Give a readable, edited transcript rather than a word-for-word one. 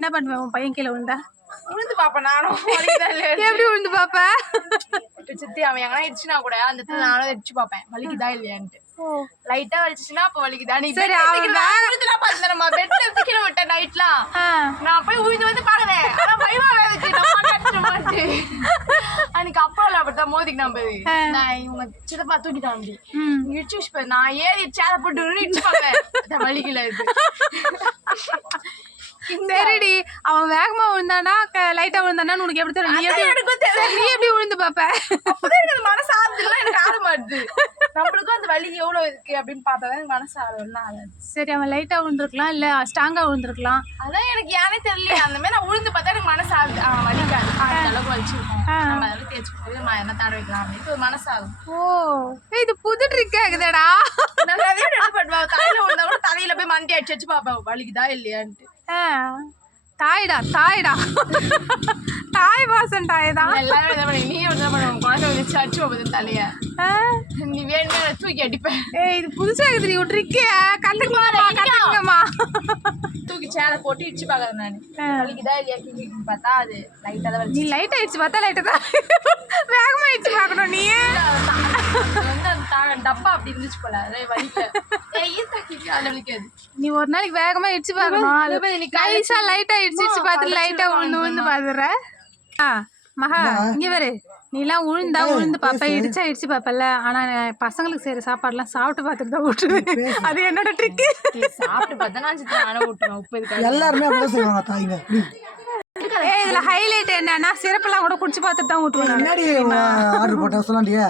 என்ன பண்ணுவேன் உன் பையன் கீழே விழுந்தா? உழுந்து பாப்பேன் நானும். எப்படி விழுந்து பாப்ப? சுத்தி அவன் எங்கன்னா இடிச்சுனா கூட அந்த இடத்துல நானும் இடிச்சு பாப்பேன் வலிக்குதா இல்லையான்ட்டு. லைட்டா வலிச்சுன்னா அப்ப வலிக்குதா. நீ சரி நம்ம பெட்ல கீழே விட்டேன் நைட்லாம். நான் போய் உழுந்து வந்து பாக்குறேன். ஆனா பயமா வேணுச்சு. அன்னைக்கு அப்பா அப்படித்தான் மோதிக்கு நான் போய் நான் இவங்க சித்தப்பா தூக்கிட்டான் அப்படி இடிச்சு நான் ஏறி சேர போட்டு இடிச்சு பாப்பேன் வலிக்கல இது. சரிடி அவன் வேகமா விழுந்தானா லைட்டா விழுந்தானா உனக்கு எப்படி தெரியும்? நீ எப்படி விழுந்து பாப்ப? எனக்கு மனசு ஆறுதுலாம் எனக்கு ஆக மாட்டுது. நம்மளுக்கும் அந்த வலி எவ்வளவு இருக்கு அப்படின்னு பார்த்தாதான் எனக்கு மனசு ஆறும்னா ஆகாது. சரி அவன் லைட்டா விழுந்திருக்கலாம் இல்ல ஸ்ட்ராங்கா விழுந்திருக்கலாம். அதான் எனக்கு ஏனே தெரியல. அந்த மாதிரி நான் விழுந்து பார்த்தா எனக்கு மனசு ஆகுது. வலிக்காது அந்த அளவுக்கு வலிச்சிருக்கோம். நம்ம அதெல்லாம் தேய்ச்சி போய் என்ன தட வைக்கலாம் அப்படின்ட்டு ஒரு மனசு ஆகும். ஓ இது புது ட்ரிக் ஆகுதுடா. நான் நிறைய பண்ணுவேன். தலையில விழுந்தா கூட தலையில போய் மண்டி அடிச்சு வச்சு பார்ப்பேன் வலிக்குதா இல்லையான்ட்டு. தாய்டா தாய் வாசன் தாய்தான். எல்லாரும் இதை பண்ணி நீ என்ன பண்ணுவோம் குழந்தை வச்சு அடிச்சு போகுது தலைய. நீ வேணுமே தூக்கி அடிப்பேன். இது புதுசா இருக்குது ஒரு ட்ரிக்கு. கத்துக்கமா தூக்கி சேரை போட்டு இடிச்சு பாக்குறேன் நான் வலிக்குதா இல்லையா பார்த்தா அது லைட்டா தான். நீ லைட்டா இடிச்சு பார்த்தா லைட்டா தான் வேகமா இடிச்சு பார்க்கணும். நீ டப்பா அப்படி இருந்துச்சு போல வலிக்காது. நீ ஒரு நாளைக்கு வேகமா இடிச்சு பார்க்கணும். கைசா லைட்டா இடிச்சு பார்த்து லைட்டா விழுந்து பாத்துற. மகா இங்க வேறு நீலாம் உழுந்து பாப்ப இடிச்சு பாப்பல. ஆனா பசங்களுக்கு செய்யற சாப்பாடுலாம் சாப்பிட்டு பார்த்துட்டு தான் விட்டுருவேன். அது என்னோட ட்ரிக்கு. சாப்பிட்டு பார்த்தா நான் விட்டுருவேன். உப்பு எல்லாருமே அப்படிதான் செய்வாங்க தாய்ங்க. இதுல ஹைலைட் என்னன்னா சிறப்பெல்லாம் கூட குடிச்சு பார்த்துட்டு தான் விட்டுருவேன். ஆர்டர் போட்டேன் சொல்லாண்டியா?